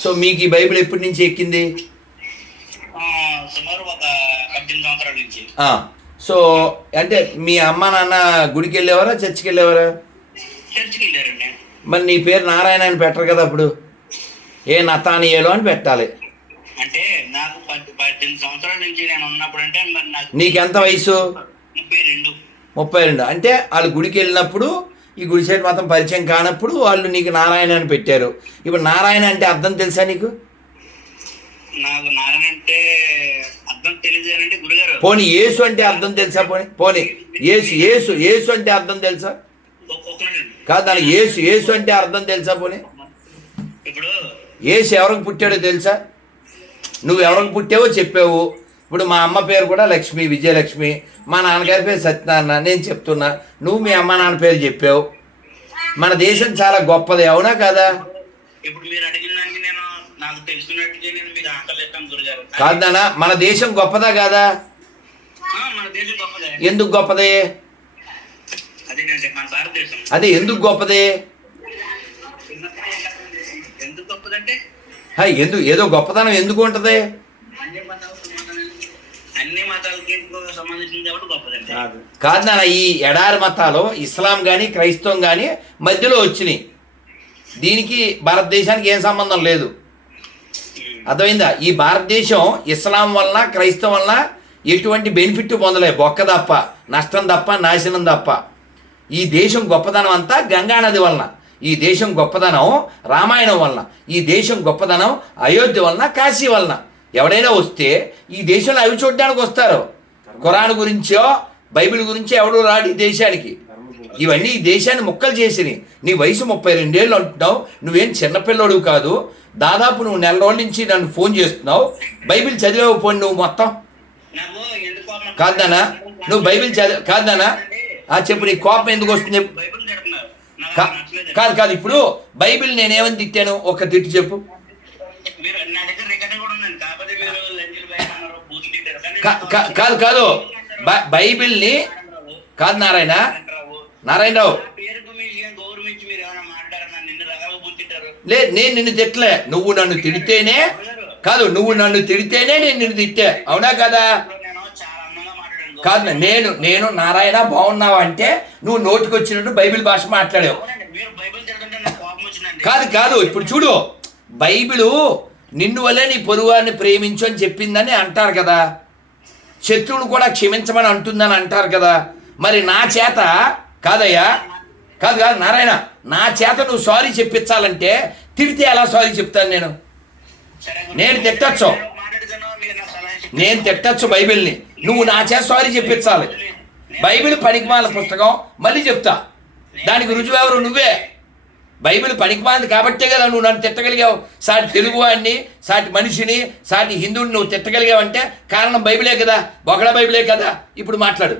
So మీకు ఈ Bible ఎప్పటి నుంచి ఎక్కింది? సో అంటే మీ అమ్మ నాన్న గుడికి వెళ్ళేవారా చర్చికి వెళ్ళేవారా? మరి నీ పేరు నారాయణ అని పెట్టరు కదా అప్పుడు? ఏ నతానియేలు అని పెట్టాలి. అంటే నాకు పద్- పద్దెనిమిది సంవత్సరాల నుంచి నేను ఉన్నప్పుడు అంటే మరి నాకు నీకెంత వయసు? ముప్పై రెండు. ముప్పై రెండు. అంటే వాళ్ళు గుడికి వెళ్ళినప్పుడు ఈ గుడి సైడ్ మాత్రం పరిచయం కానప్పుడు వాళ్ళు నీకు నారాయణ అని పెట్టారు. ఇప్పుడు నారాయణ అంటే అర్థం తెలుసా నీకు? నాకు నారాయణ అంటే అర్థం తెలియదు అంటే గురుగారు. పోనీ యేసు అంటే అర్థం తెలుసా పోనీ? పోనీ యేసు యేసు యేసు అంటే అర్థం తెలుసా. కాదు దానికి యేసు యేసు అంటే అర్థం తెలుసా పోనీ? ఇప్పుడు యేసు ఎవరికి పుట్టాడో తెలుసా? నువ్వు ఎవరికి పుట్టావో చెప్పావు. ఇప్పుడు మా అమ్మ పేరు కూడా లక్ష్మి విజయలక్ష్మి. మా నాన్నగారి పేరు సత్యనారాయణ. నేను చెప్తున్నా నువ్వు మీ అమ్మ నాన్న పేరు చెప్పావు. మన దేశం చాలా గొప్పది అవునా కదా? ఇప్పుడు మీరు అడిగిన దానికి నేను నాకు తెలుసుకున్నట్టుగా నేను మీకు ఆకలి ఇస్తాను గురుగారు. కాదనా మన దేశం గొప్పదా కాదా? ఆ, మన దేశం గొప్పదే. ఎందుకు గొప్పది? అదే ఎందుకు గొప్పది? ఎందుకు ఎందుకు ఏదో గొప్పతనం ఎందుకు ఉంటుంది? అన్ని మతాలకు సంబంధించింది కాబట్టి గొప్పదండి. కాదు. నాన్న ఈ ఎడారి మతాలు ఇస్లాం కానీ క్రైస్తవం కానీ మధ్యలో వచ్చినాయి. దీనికి భారతదేశానికి ఏం సంబంధం లేదు. అర్థమైందా? ఈ భారతదేశం ఇస్లాం వలన క్రైస్తవం వలన ఎటువంటి బెనిఫిట్ పొందలే బొక్క తప్ప నష్టం తప్ప నాశనం తప్ప ఈ దేశం గొప్పదనం అంతా గంగానది వలన. ఈ దేశం గొప్పదనం రామాయణం వలన. ఈ దేశం గొప్పదనం అయోధ్య వలన కాశీ వలన. ఎవడైనా వస్తే ఈ దేశంలో అవి చూడడానికి వస్తారు. ఖురాన్ గురించో బైబిల్ గురించో ఎవడు రాడు ఈ దేశానికి. ఇవన్నీ ఈ దేశాన్ని ముక్కలు చేసినాయి. నీ వయసు ముప్పై రెండేళ్ళు అంటున్నావు నువ్వేం చిన్నపిల్లోడు కాదు. దాదాపు నువ్వు నెల రోజుల నుంచి నన్ను ఫోన్ చేస్తున్నావు. బైబిల్ చదివావు పోయి నువ్వు మొత్తం. కాదనా నువ్వు బైబిల్ చదివ కాదనా ఆ చెప్పు నీ కోపం ఎందుకు వస్తుంది. కాదు కాదు ఇప్పుడు బైబిల్ నేనేమని తిట్టాను? ఒక తిట్టు చెప్పు. కాదు కాదు. బై- బైబిల్ని కాదు నారాయణ. నారాయణరావు. నా లే నేను నిన్ను తిట్టలే. నువ్వు నన్ను తిడితేనే కాదు నువ్వు నన్ను తిడితేనే నేను నిన్ను తిట్టే. అవునా కదా? కాదు నేను నేను నారాయణ బాగున్నావు అంటే నువ్వు నోటికొచ్చినట్టు బైబిల్ భాష మాట్లాడావు. కాదు కాదు ఇప్పుడు చూడు. బైబిలు నిన్ను వల్లే నీ పొరుగువారిని ప్రేమించు అని చెప్పిందని అంటారు కదా. శత్రువులు కూడా క్షమించమని అంటుందని అంటారు కదా. మరి నా చేత కాదయ్యా కాదు కాదు నారాయణ నా చేత నువ్వు సారీ చెప్పించాలంటే తిడితే ఎలా సారీ చెప్తాను నేను? నేను తిట్టొచ్చు. నేను తిట్టచ్చు బైబిల్ని. నువ్వు నా చేత సారీ చెప్పించాలి. బైబిల్ పనికిమాల పుస్తకం మళ్ళీ చెప్తా. దానికి రుజువు ఎవరు? నువ్వే. బైబిల్ పనికిమాలింది కాబట్టే కదా నువ్వు నన్ను తిట్టగలిగావు. సాటి తెలుగువాడిని సాటి మనిషిని సాటి హిందువుని నువ్వు తిట్టగలిగావంటే కారణం బైబిలే కదా. బొగడ బైబిలే కదా. ఇప్పుడు మాట్లాడు.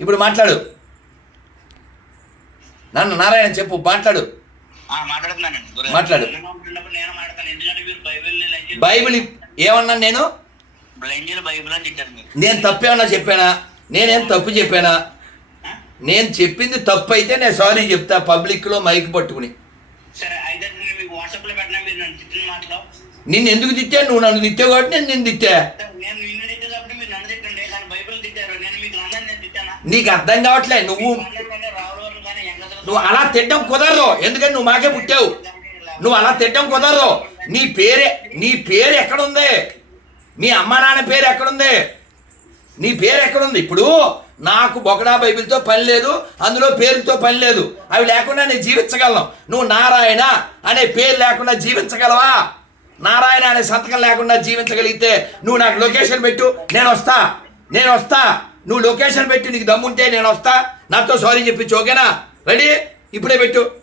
ఇప్పుడు మాట్లాడు. నన్ను నారాయణ చెప్పు మాట్లాడు. మాట్లాడు. బైబిల్ ఏమన్నాను నేను? నేను తప్పేమన్నా చెప్పానా? నేనేం తప్పు చెప్పానా? నేను చెప్పింది తప్పు అయితే నేను సారీ చెప్తా పబ్లిక్లో మైక్ పట్టుకుని నన్ను ఎందుకు తిట్టా? నువ్వు నన్ను తిట్టావు కాబట్టి నేను నిన్ను తిట్టా. నీకు అర్థం కావట్లే నువ్వు నువ్వు అలా తిట్టడం కుదరదు ఎందుకని నువ్వు మాకే పుట్టావు. నువ్వు అలా తిట్టడం కుదరదు. నీ పేరే నీ పేరు ఎక్కడుంది? మీ అమ్మ నాన్న పేరు ఎక్కడుంది? నీ పేరు ఎక్కడుంది? ఇప్పుడు నాకు బొగడా బైబిల్తో పని లేదు అందులో పేరుతో పని లేదు. అవి లేకుండా నేను జీవించగలను. నువ్వు నారాయణ అనే పేరు లేకుండా జీవించగలవా? నారాయణ అనే సంతకం లేకుండా జీవించగలిగితే నువ్వు నాకు లొకేషన్ పెట్టు నేను వస్తా. నేను వస్తా. నువ్వు లొకేషన్ పెట్టి నీకు దమ్ముంటే నేను వస్తా. నాతో సారీ చెప్పించు ఓకేనా? రెడీ? ఇప్పుడే పెట్టు.